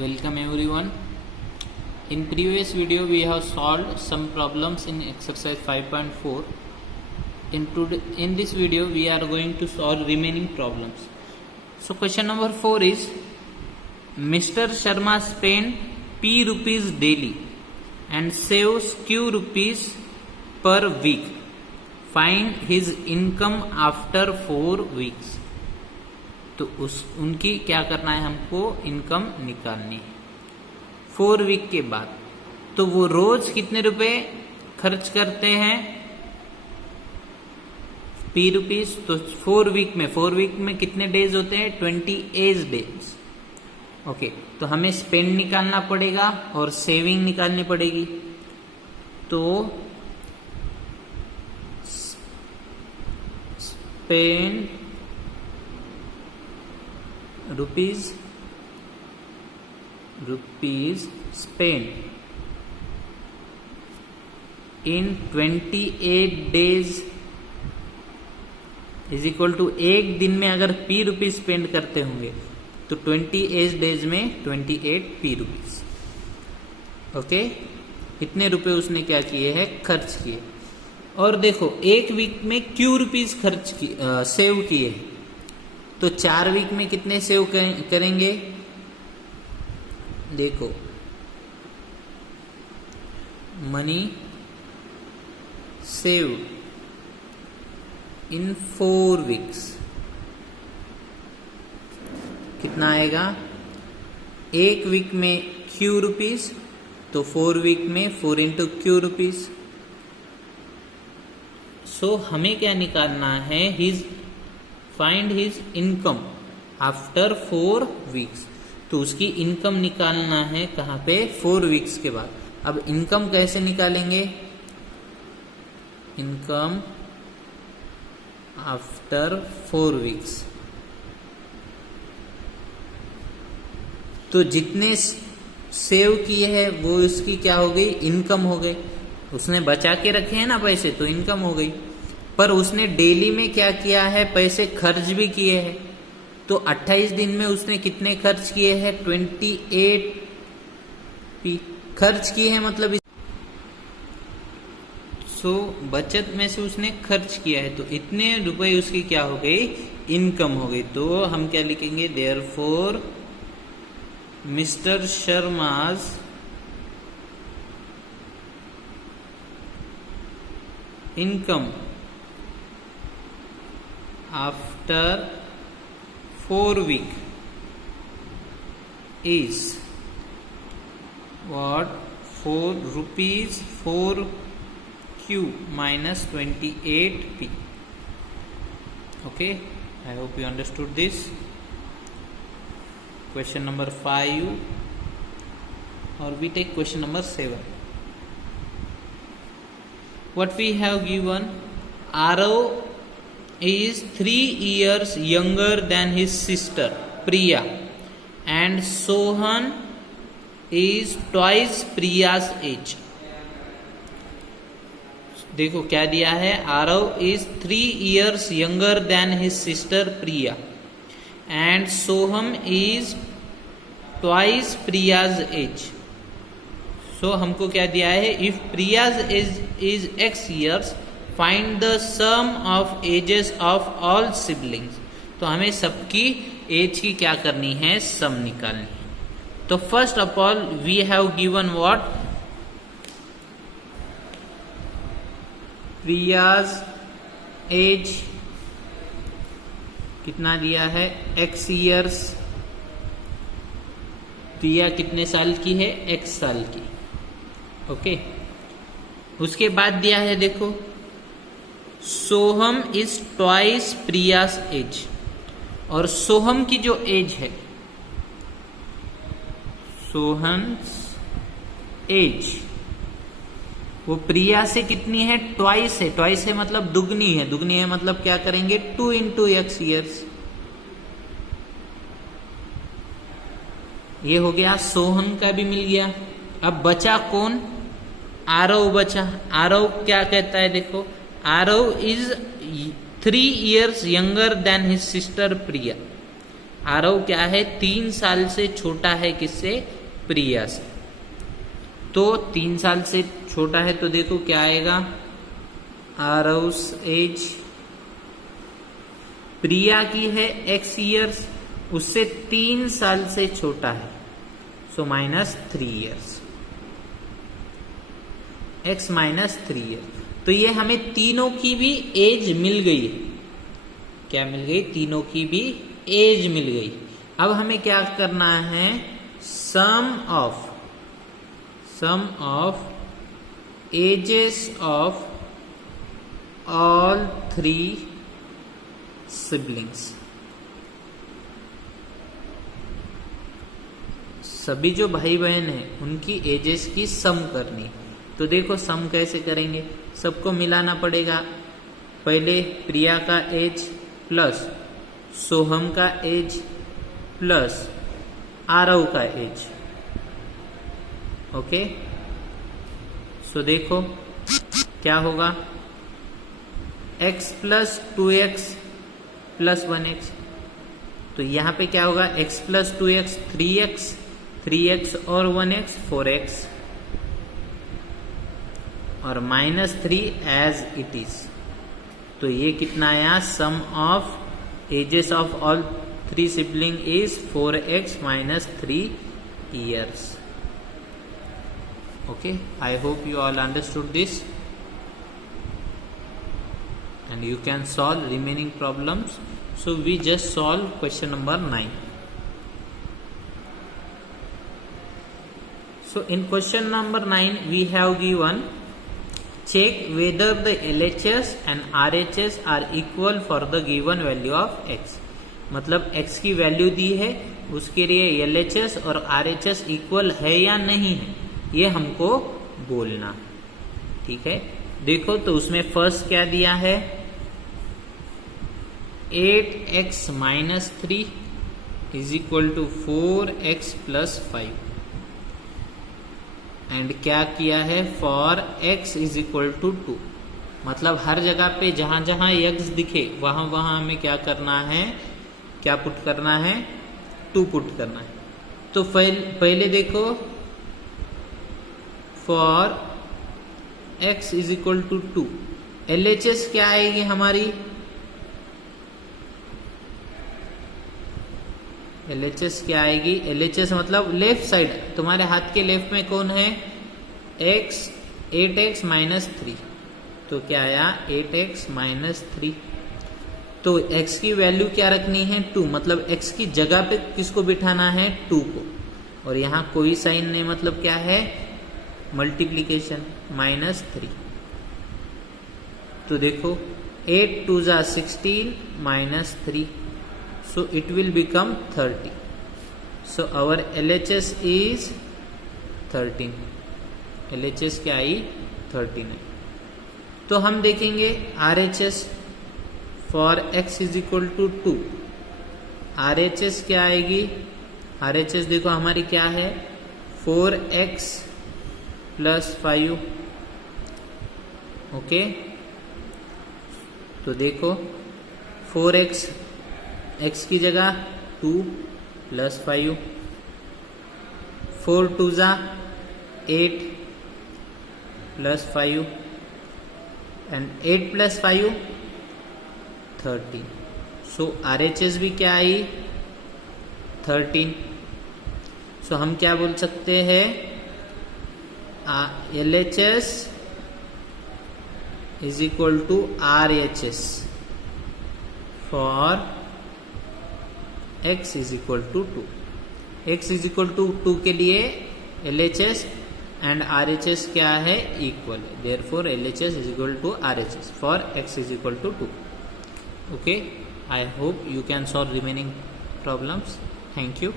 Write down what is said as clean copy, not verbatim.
Welcome everyone. In previous video we have solved some problems in exercise 5.4. In this video we are going to solve remaining problems. So question number 4 is Mr. Sharma spend P rupees daily and saves Q rupees per week. Find his income after 4 weeks. तो उनकी क्या करना है, हमको income निकालनी है 4 week के बाद। तो वो रोज कितने रुपए खर्च करते हैं, P रुपीज। तो 4 वीक में कितने डेज होते हैं, 28 डेज। ओके, तो हमें स्पेंड निकालना पड़ेगा और सेविंग निकालनी पड़ेगी। तो spend rupees spent in 28 days is equal to एक दिन में अगर P रुपीज स्पेंड करते होंगे तो 28 डेज में 28 P रुपीज। ओके, इतने रुपए उसने क्या किए हैं, खर्च किए। और देखो एक वीक में Q रुपीज सेव किए, तो 4 वीक में कितने सेव करेंगे। देखो मनी सेव इन 4 वीक्स कितना आएगा, एक वीक में Q रुपीज, तो 4 वीक में 4 इंटू Q रुपीज। सो हमें क्या निकालना है, find his income after 4 weeks. तो उसकी इनकम निकालना है कहाँ पे, 4 वीक्स के बाद। अब इनकम कैसे निकालेंगे, इनकम आफ्टर 4 वीक्स। तो जितने सेव किए हैं वो उसकी क्या हो गई, इनकम हो गई। उसने बचा के रखे हैं ना पैसे, तो इनकम हो गई। पर उसने डेली में क्या किया है, पैसे खर्च भी किए हैं। तो 28 दिन में उसने कितने खर्च किए हैं, 28 P खर्च किए हैं, मतलब बचत में से उसने खर्च किया है। तो इतने रुपए उसकी क्या हो गई, इनकम हो गई। तो हम क्या लिखेंगे, therefore mister Sharma's income after 4 week is what, 4 rupees 4Q minus 28P. Okay, I hope you understood this. Question number 5, or we take question number 7. What we have given, Arav is 3 years younger than his sister Priya, and Sohan is twice Priya's age. देखो क्या दिया है, Aarav is 3 years younger than his sister Priya, and Soham is twice Priya's age. So हमको क्या दिया है, if Priya's age is X years, find the sum of ages of all siblings. तो हमें सबकी एज की क्या करनी है, सम निकालनी है। तो first of all we have given what, Priya's age कितना दिया है, X ईयर्स। प्रिया कितने साल की है, X साल की। ओके, उसके बाद दिया है, देखो सोहम इज ट्वाइस प्रियास एज। और सोहम की जो एज है, सोहम्स एज वो प्रिया से कितनी है, ट्वाइस है। ट्वाइस है मतलब दुगनी है। दुगनी है मतलब क्या करेंगे, 2 इंटू X ईयर्स। ये हो गया, सोहम का भी मिल गया। अब बचा कौन, आरव बचा। आरव क्या कहता है, देखो Arav is 3 years younger than his sister Priya, Aarav क्या है, 3 साल से छोटा है किससे, प्रिया से। तो 3 साल से छोटा है तो देखो क्या आएगा, आरव्स एज, प्रिया की है x ईयर्स, उससे 3 साल से छोटा है, सो -3 ईयर्स, x -3 ईयर। तो ये हमें तीनों की भी एज मिल गई है, क्या मिल गई, तीनों की भी एज मिल गई। अब हमें क्या करना है, sum of ages of all 3 siblings, सभी जो भाई बहन हैं उनकी एजेस की सम करनी। तो देखो सम कैसे करेंगे, सबको मिलाना पड़ेगा। पहले प्रिया का एज प्लस सोहम का एज प्लस आरव का एज, ओके। सो देखो क्या होगा, x + 2x + 1x, तो यहां पे क्या होगा, x + 2x 3x और 1x 4x, और -3 एज इट इज। तो ये कितना आया, sum of ages of all 3 sibling is 4x - 3 years. Okay, I hope you all understood this and you can solve remaining problems. So we just solve question number 9. So in question number 9 we have given, check whether the LHS and RHS are equal for the given value of x. मतलब x की value दी है, उसके लिए LHS और RHS equal है या नहीं है, ये हमको बोलना, ठीक है। देखो तो उसमें फर्स्ट क्या दिया है, 8x - 3 = 4x + 5, एंड क्या किया है, फॉर x = 2। मतलब हर जगह पे जहां जहां x दिखे वहां वहां हमें क्या करना है, क्या पुट करना है, 2 पुट करना है। तो पहले देखो, फॉर x = 2, LHS क्या आएगी हमारी, LHS क्या आएगी, LHS मतलब लेफ्ट साइड, तुम्हारे हाथ के लेफ्ट में कौन है, x, 8x - 3, तो क्या आया, 8x - 3। तो x की वैल्यू क्या रखनी है, 2, मतलब x की जगह पे किसको बिठाना है, 2 को, और यहाँ कोई साइन नहीं, मतलब क्या है, मल्टीप्लीकेशन, -3। तो देखो 8 × 2 = 16 - 3, so it will become 30. So our LHS is 13. LHS क्या आई, 13 है। तो हम देखेंगे RHS फॉर x = 2, RHS क्या आएगी, RHS देखो हमारी क्या है, 4x + 5, ओके। तो देखो 4x, x की जगह 2 + 5, 4 × 2 = 8 + 5, एंड 8 + 5 13। सो RHS भी क्या आई, 13। सो हम क्या बोल सकते हैं, LHS = RHS for x = 2। x = 2 के लिए LHS एंड RHS क्या है, इक्वल है, therefore LHS = RHS for x = 2। Okay, I hope you can solve remaining problems. Thank you.